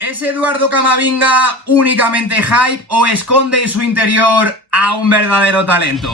¿Es Eduardo Camavinga únicamente hype o esconde en su interior a un verdadero talento?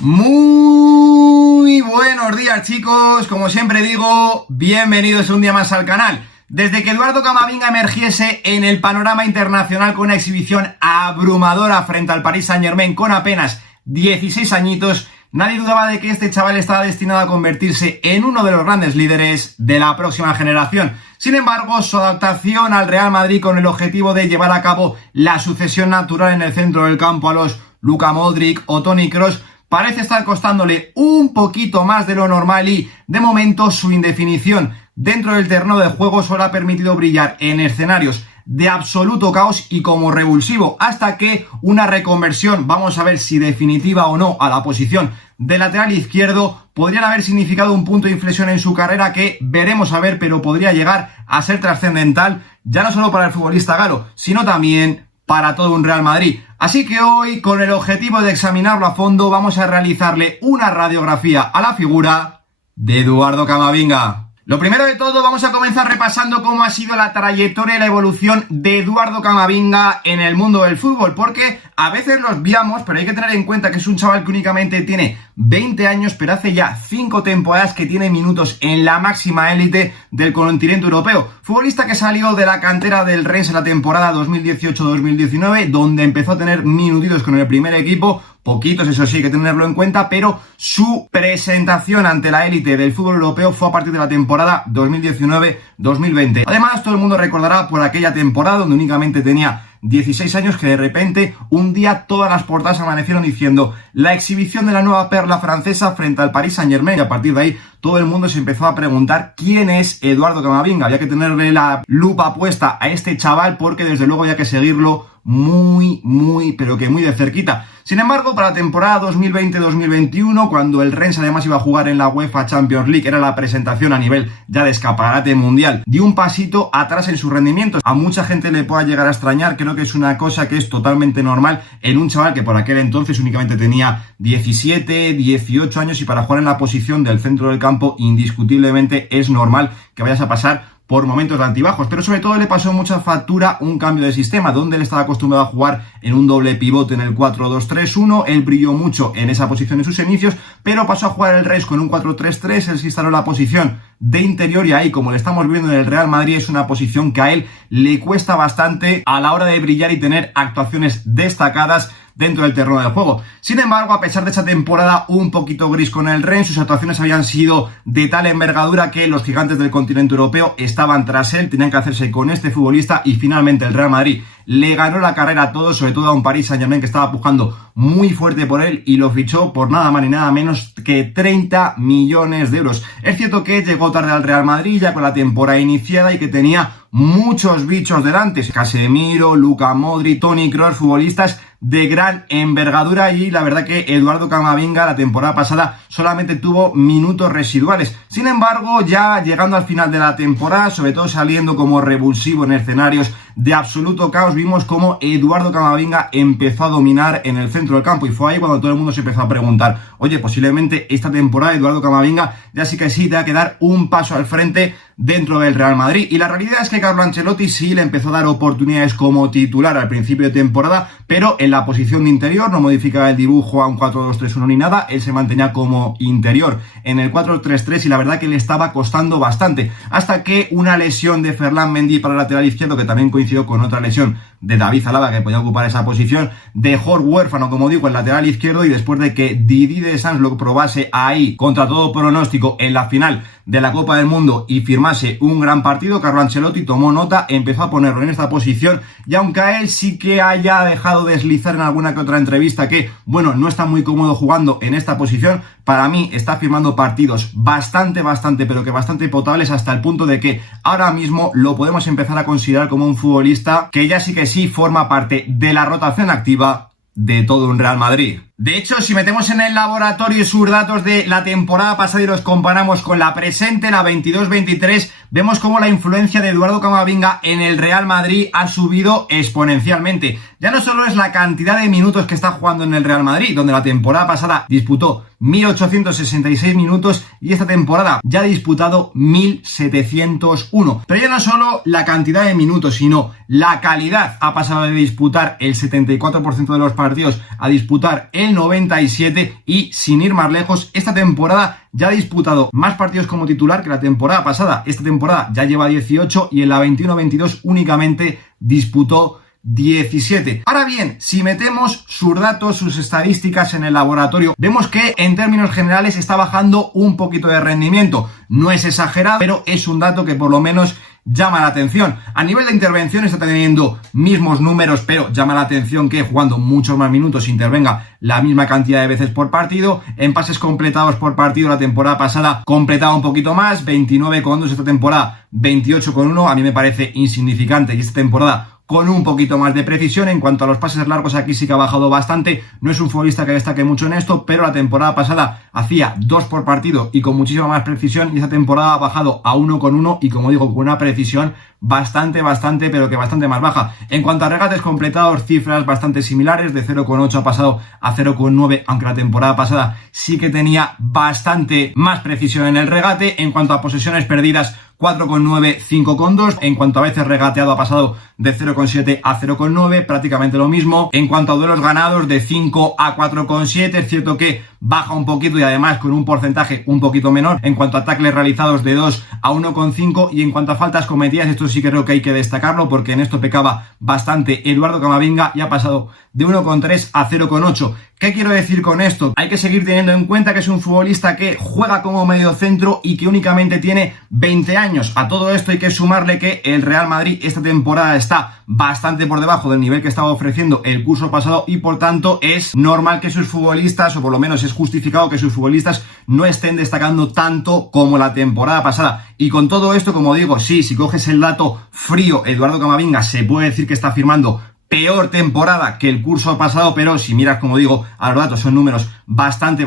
Muy buenos días, chicos, como siempre digo, bienvenidos un día más al canal. Desde que Eduardo Camavinga emergiese en el panorama internacional con una exhibición abrumadora frente al Paris Saint-Germain con apenas 16 añitos, nadie dudaba de que este chaval estaba destinado a convertirse en uno de los grandes líderes de la próxima generación. Sin embargo, su adaptación al Real Madrid con el objetivo de llevar a cabo la sucesión natural en el centro del campo a los Luka Modric o Toni Kroos parece estar costándole un poquito más de lo normal y, de momento, su indefinición dentro del terreno de juego solo ha permitido brillar en escenarios de absoluto caos y como revulsivo, hasta que una reconversión, vamos a ver si definitiva o no, a la posición de lateral izquierdo podrían haber significado un punto de inflexión en su carrera que veremos a ver, pero podría llegar a ser trascendental, ya no solo para el futbolista galo, sino también para todo un Real Madrid. Así que hoy, con el objetivo de examinarlo a fondo, vamos a realizarle una radiografía a la figura de Eduardo Camavinga. Lo primero de todo, vamos a comenzar repasando cómo ha sido la trayectoria y la evolución de Eduardo Camavinga en el mundo del fútbol, porque a veces lo obviamos, pero hay que tener en cuenta que es un chaval que únicamente tiene 20 años, pero hace ya 5 temporadas que tiene minutos en la máxima élite del continente europeo. Futbolista que salió de la cantera del Rennes en la temporada 2018-2019, donde empezó a tener minutitos con el primer equipo. Poquitos, eso sí, hay que tenerlo en cuenta, pero su presentación ante la élite del fútbol europeo fue a partir de la temporada 2019-2020. Además, todo el mundo recordará por aquella temporada donde únicamente tenía 16 años que de repente un día todas las portadas amanecieron diciendo la exhibición de la nueva perla francesa frente al Paris Saint-Germain, y a partir de ahí todo el mundo se empezó a preguntar quién es Eduardo Camavinga. Había que tenerle la lupa puesta a este chaval porque desde luego había que seguirlo muy, pero que muy de cerquita. Sin embargo, para la temporada 2020-2021, cuando el Rennes además iba a jugar en la UEFA Champions League, era la presentación a nivel ya de escaparate mundial, dio un pasito atrás en sus rendimientos. A mucha gente le pueda llegar a extrañar, creo que es una cosa que es totalmente normal en un chaval que por aquel entonces únicamente tenía 17, 18 años y para jugar en la posición del centro del campo indiscutiblemente es normal que vayas a pasar por momentos de altibajos, pero sobre todo le pasó mucha factura un cambio de sistema, donde él estaba acostumbrado a jugar en un doble pivote en el 4-2-3-1, él brilló mucho en esa posición en sus inicios, pero pasó a jugar el Rennes con un 4-3-3, él se instaló en la posición de interior y ahí, como le estamos viendo en el Real Madrid, es una posición que a él le cuesta bastante a la hora de brillar y tener actuaciones destacadas dentro del terreno de juego. Sin embargo, a pesar de esa temporada un poquito gris con el Rennes, sus actuaciones habían sido de tal envergadura que los gigantes del continente europeo estaban tras él, tenían que hacerse con este futbolista y finalmente el Real Madrid le ganó la carrera a todos, sobre todo a un Paris Saint-Germain que estaba pujando muy fuerte por él y lo fichó por nada más ni nada menos que 30 millones de euros. Es cierto que llegó tarde al Real Madrid ya con la temporada iniciada y que tenía muchos bichos delante, Casemiro, Luka Modric, Toni Kroos, futbolistas de gran envergadura, y la verdad que Eduardo Camavinga la temporada pasada solamente tuvo minutos residuales. Sin embargo, ya llegando al final de la temporada, sobre todo saliendo como revulsivo en escenarios de absoluto caos, vimos como Eduardo Camavinga empezó a dominar en el centro del campo y fue ahí cuando todo el mundo se empezó a preguntar, oye, posiblemente esta temporada Eduardo Camavinga ya sí tenga que dar un paso al frente dentro del Real Madrid. Y la realidad es que Carlo Ancelotti sí le empezó a dar oportunidades como titular al principio de temporada, pero en la posición de interior no modificaba el dibujo a un 4-2-3-1 ni nada, él se mantenía como interior en el 4-3-3 y la verdad que le estaba costando bastante, hasta que una lesión de Ferland Mendy para el lateral izquierdo, que también coincidió con otra lesión de David Alaba que podía ocupar esa posición, dejó huérfano, como digo, el lateral izquierdo, y después de que Didier Deschamps lo probase ahí contra todo pronóstico en la final de la Copa del Mundo y firmase un gran partido, Carlo Ancelotti tomó nota, empezó a ponerlo en esta posición, y aunque a él sí que haya dejado deslizar en alguna que otra entrevista que, bueno, no está muy cómodo jugando en esta posición, para mí está firmando partidos bastante, pero que bastante potables, hasta el punto de que ahora mismo lo podemos empezar a considerar como un futbolista que ya sí que sí forma parte de la rotación activa de todo un Real Madrid. De hecho, si metemos en el laboratorio sus datos de la temporada pasada y los comparamos con la presente, la 22-23, vemos cómo la influencia de Eduardo Camavinga en el Real Madrid ha subido exponencialmente. Ya no solo es la cantidad de minutos que está jugando en el Real Madrid, donde la temporada pasada disputó 1.866 minutos y esta temporada ya ha disputado 1.701. Pero ya no solo la cantidad de minutos, sino la calidad. Ha pasado de disputar el 74% de los partidos a disputar el 97%, y sin ir más lejos, esta temporada ya ha disputado más partidos como titular que la temporada pasada. Esta temporada ya lleva 18 y en la 21-22 únicamente disputó 17. Ahora bien, si metemos sus datos, sus estadísticas en el laboratorio, vemos que en términos generales está bajando un poquito de rendimiento. No es exagerado, pero es un dato que por lo menos llama la atención. A nivel de intervención está teniendo mismos números, pero llama la atención que jugando muchos más minutos intervenga la misma cantidad de veces por partido. En pases completados por partido, la temporada pasada completaba un poquito más, 29,2, esta temporada 28,1. A mí me parece insignificante, y esta temporada con un poquito más de precisión. En cuanto a los pases largos, aquí sí que ha bajado bastante. No es un futbolista que destaque mucho en esto, pero la temporada pasada hacía 2 por partido y con muchísima más precisión, y esta temporada ha bajado a 1,1 y, como digo, con una precisión bastante, pero que bastante más baja. En cuanto a regates completados, cifras bastante similares, de 0,8 ha pasado a 0,9, aunque la temporada pasada sí que tenía bastante más precisión en el regate. En cuanto a posesiones perdidas, 4,9, 5,2. En cuanto a veces regateado, ha pasado de 0,7 a 0,9, prácticamente lo mismo. En cuanto a duelos ganados, de 5 a 4,7. Es cierto que baja un poquito y además con un porcentaje un poquito menor. En cuanto a tackles realizados, de 2 a 1,5. Y en cuanto a faltas cometidas, esto sí que creo que hay que destacarlo, porque en esto pecaba bastante Eduardo Camavinga y ha pasado de 1,3 a 0,8. ¿Qué quiero decir con esto? Hay que seguir teniendo en cuenta que es un futbolista que juega como mediocentro y que únicamente tiene 20 años. A todo esto hay que sumarle que el Real Madrid esta temporada está bastante por debajo del nivel que estaba ofreciendo el curso pasado, y por tanto es normal que sus futbolistas, o por lo menos es justificado que sus futbolistas, no estén destacando tanto como la temporada pasada. Y con todo esto, como digo, sí, si coges el dato frío, Eduardo Camavinga se puede decir que está firmando peor temporada que el curso pasado, pero si miras, como digo, a los datos, son números bastante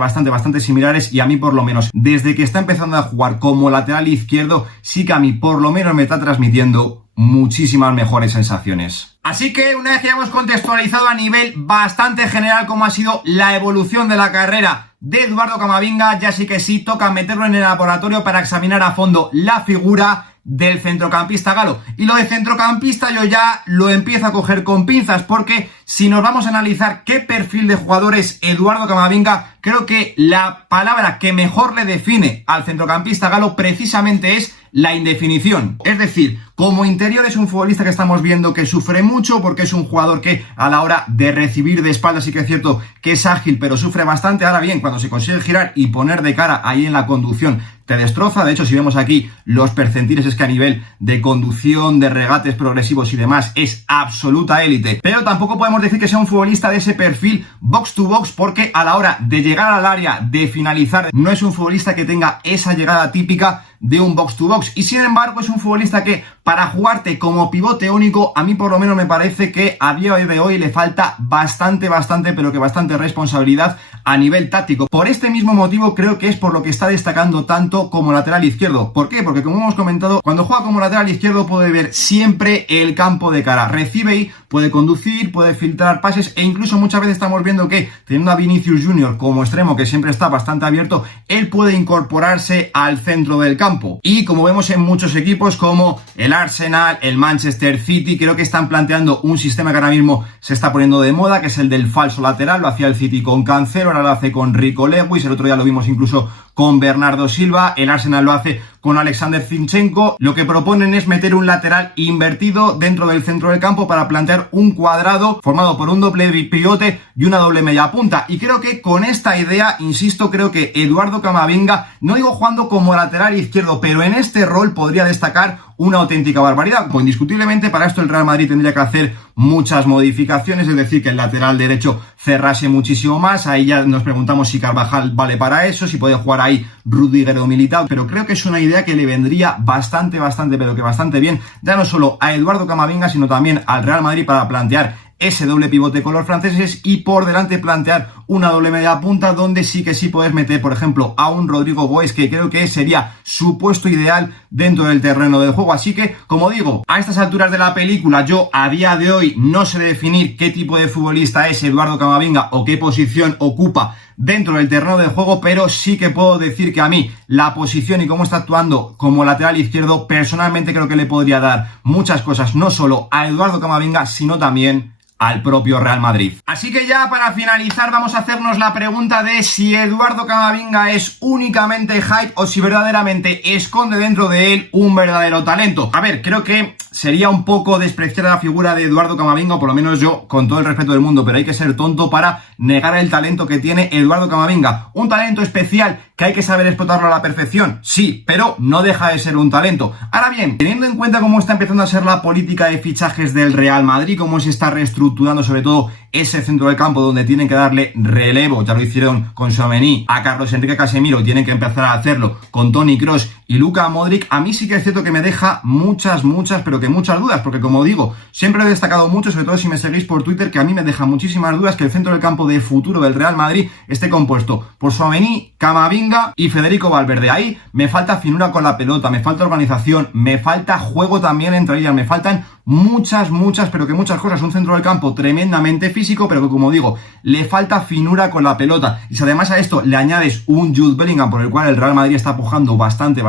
similares, y a mí, por lo menos, desde que está empezando a jugar como lateral izquierdo, sí que a mí, por lo menos, me está transmitiendo muchísimas mejores sensaciones. Así que, una vez que ya hemos contextualizado a nivel bastante general cómo ha sido la evolución de la carrera de Eduardo Camavinga, ya sí que sí toca meterlo en el laboratorio para examinar a fondo la figura del centrocampista galo. Y lo de centrocampista yo ya lo empiezo a coger con pinzas, porque si nos vamos a analizar qué perfil de jugador es Eduardo Camavinga, creo que la palabra que mejor le define al centrocampista galo precisamente es la indefinición. Es decir, como interior es un futbolista que estamos viendo que sufre mucho, porque es un jugador que a la hora de recibir de espaldas sí que es cierto que es ágil, pero sufre bastante. Ahora bien, cuando se consigue girar y poner de cara ahí en la conducción, te destroza. De hecho, si vemos aquí los percentiles, es que a nivel de conducción, de regates progresivos y demás, es absoluta élite. Pero tampoco podemos decir que sea un futbolista de ese perfil box to box, porque a la hora de llegar al área, de finalizar, no es un futbolista que tenga esa llegada típica de un box to box. Y sin embargo es un futbolista que, para jugarte como pivote único, a mí por lo menos me parece que a día de hoy le falta bastante, pero que bastante responsabilidad a nivel táctico. Por este mismo motivo creo que es por lo que está destacando tanto como lateral izquierdo. ¿Por qué? Porque, como hemos comentado, cuando juega como lateral izquierdo puede ver siempre el campo de cara, recibe y puede conducir, puede filtrar pases, e incluso muchas veces estamos viendo que, teniendo a Vinicius Junior como extremo, que siempre está bastante abierto, él puede incorporarse al centro del campo. Y como vemos en muchos equipos como el Arsenal, el Manchester City, creo que están planteando un sistema que ahora mismo se está poniendo de moda, que es el del falso lateral. Lo hacía el City con Cancelo, ahora lo hace con Rico Lewis, el otro día lo vimos incluso con Bernardo Silva, el Arsenal lo hace con Alexander Zinchenko. Lo que proponen es meter un lateral invertido dentro del centro del campo para plantear un cuadrado formado por un doble pivote y una doble media punta. Y creo que con esta idea, insisto, creo que Eduardo Camavinga, no digo jugando como lateral izquierdo, pero en este rol podría destacar una auténtica barbaridad. Pues indiscutiblemente para esto el Real Madrid tendría que hacer muchas modificaciones, es decir, que el lateral derecho cerrase muchísimo más. Ahí ya nos preguntamos si Carvajal vale para eso, si puede jugar ahí Rudiger o Militao, pero creo que es una idea que le vendría bastante, pero que bastante bien, ya no solo a Eduardo Camavinga, sino también al Real Madrid, para plantear ese doble pivote con los franceses y por delante plantear una doble media punta donde sí puedes meter, por ejemplo, a un Rodrigo Goes, que creo que sería su puesto ideal dentro del terreno del juego. Así que, como digo, a estas alturas de la película yo a día de hoy no sé definir qué tipo de futbolista es Eduardo Camavinga o qué posición ocupa dentro del terreno del juego, pero sí que puedo decir que a mí la posición y cómo está actuando como lateral izquierdo, personalmente creo que le podría dar muchas cosas, no solo a Eduardo Camavinga, sino también al propio Real Madrid. Así que ya para finalizar vamos a hacernos la pregunta de si Eduardo Camavinga es únicamente hype o si verdaderamente esconde dentro de él un verdadero talento. A ver, creo que sería un poco despreciar la figura de Eduardo Camavinga, o por lo menos yo, con todo el respeto del mundo, pero hay que ser tonto para negar el talento que tiene Eduardo Camavinga. Un talento especial que hay que saber explotarlo a la perfección, sí, pero no deja de ser un talento. Ahora bien, teniendo en cuenta cómo está empezando a ser la política de fichajes del Real Madrid, cómo se está reestructurando sobre todo ese centro del campo donde tienen que darle relevo, ya lo hicieron con Tchouaméni, a Carlos Enrique Casemiro, tienen que empezar a hacerlo con Toni Kroos y Luka Modric, a mí sí que es cierto que me deja muchas dudas, porque como digo, siempre he destacado mucho, sobre todo si me seguís por Twitter, que a mí me deja muchísimas dudas que el centro del campo de futuro del Real Madrid esté compuesto por Tchouaméni, Camavinga y Federico Valverde. Ahí me falta finura con la pelota, me falta organización, me falta juego también entre ellas, me faltan muchas cosas. Un centro del campo tremendamente físico, pero que, como digo, le falta finura con la pelota. Y si además a esto le añades un Jude Bellingham por el cual el Real Madrid está pujando bastante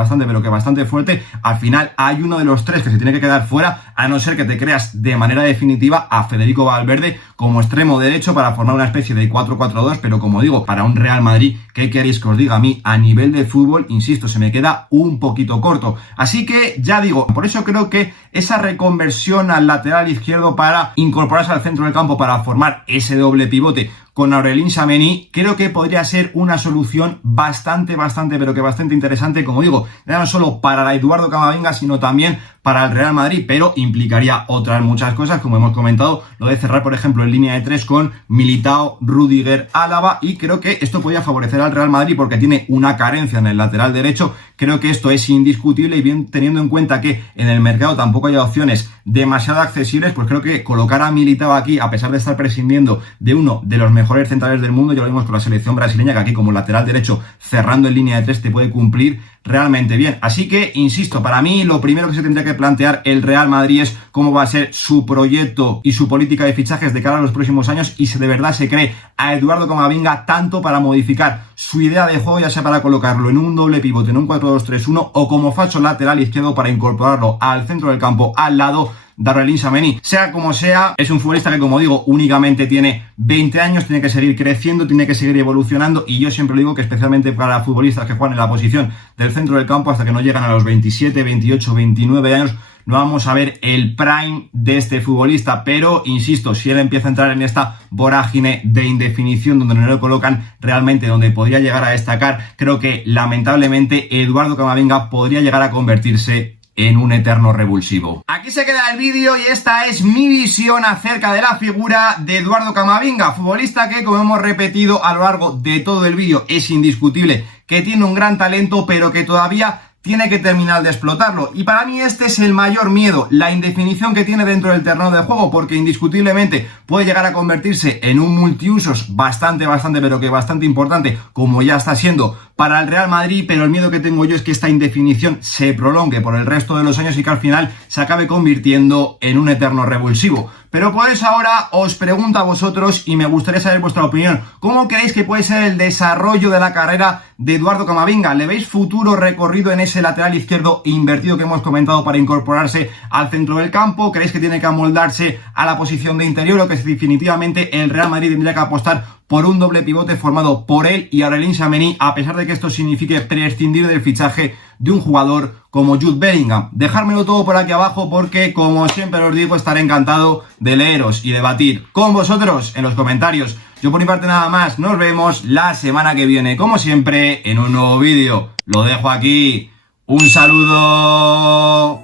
fuerte, al final hay uno de los tres que se tiene que quedar fuera, a no ser que te creas de manera definitiva a Federico Valverde como extremo derecho para formar una especie de 4-4-2, pero como digo, para un Real Madrid, ¿qué queréis que os diga? A mí, a nivel de fútbol, insisto, se me queda un poquito corto. Así que, ya digo, por eso creo que esa reconversión al lateral izquierdo para incorporarse al centro del campo para formar ese doble pivote con Aurelien Tchouaméni, creo que podría ser una solución bastante interesante, como digo, ya no solo para Eduardo Camavinga, sino también para el Real Madrid, pero implicaría otras muchas cosas, como hemos comentado, lo de cerrar, por ejemplo, en línea de 3 con Militao, Rudiger, Álava, y creo que esto podría favorecer al Real Madrid porque tiene una carencia en el lateral derecho. Creo que esto es indiscutible, y bien teniendo en cuenta que en el mercado tampoco hay opciones demasiado accesibles, pues creo que colocar a Militao aquí, a pesar de estar prescindiendo de uno de los mejores centrales del mundo, ya lo vimos con la selección brasileña, que aquí como lateral derecho cerrando en línea de 3 te puede cumplir realmente bien. Así que, insisto, para mí lo primero que se tendría que plantear el Real Madrid es cómo va a ser su proyecto y su política de fichajes de cara a los próximos años, y si de verdad se cree a Eduardo Camavinga tanto para modificar su idea de juego, ya sea para colocarlo en un doble pivote, en un 4-2-3-1 o como falso lateral izquierdo para incorporarlo al centro del campo al lado de Aurelien Tchouaméni. Sea como sea, es un futbolista que, como digo, únicamente tiene 20 años, tiene que seguir creciendo, tiene que seguir evolucionando, y yo siempre digo que especialmente para futbolistas que juegan en la posición del centro del campo, hasta que no llegan a los 27, 28, 29 años, no vamos a ver el prime de este futbolista. Pero, insisto, si él empieza a entrar en esta vorágine de indefinición donde no lo colocan realmente donde podría llegar a destacar, creo que lamentablemente Eduardo Camavinga podría llegar a convertirse en un eterno revulsivo. Aquí se queda el vídeo y esta es mi visión acerca de la figura de Eduardo Camavinga, futbolista que, como hemos repetido a lo largo de todo el vídeo, es indiscutible que tiene un gran talento, pero que todavía tiene que terminar de explotarlo. Y para mí este es el mayor miedo, la indefinición que tiene dentro del terreno de juego, porque indiscutiblemente puede llegar a convertirse en un multiusos bastante importante, como ya está siendo para el Real Madrid, pero el miedo que tengo yo es que esta indefinición se prolongue por el resto de los años y que al final se acabe convirtiendo en un eterno revulsivo. Pero por eso ahora os pregunto a vosotros, y me gustaría saber vuestra opinión, ¿cómo creéis que puede ser el desarrollo de la carrera de Eduardo Camavinga? ¿Le veis futuro recorrido en ese lateral izquierdo invertido que hemos comentado para incorporarse al centro del campo? ¿Creéis que tiene que amoldarse a la posición de interior, o que definitivamente el Real Madrid tendría que apostar por un doble pivote formado por él y Aurelien Tchouaméni, a pesar de que esto signifique prescindir del fichaje de un jugador como Jude Bellingham? Dejármelo todo por aquí abajo, porque, como siempre os digo, estaré encantado de leeros y debatir con vosotros en los comentarios. Yo por mi parte nada más, nos vemos la semana que viene, como siempre, en un nuevo vídeo. Lo dejo aquí, un saludo.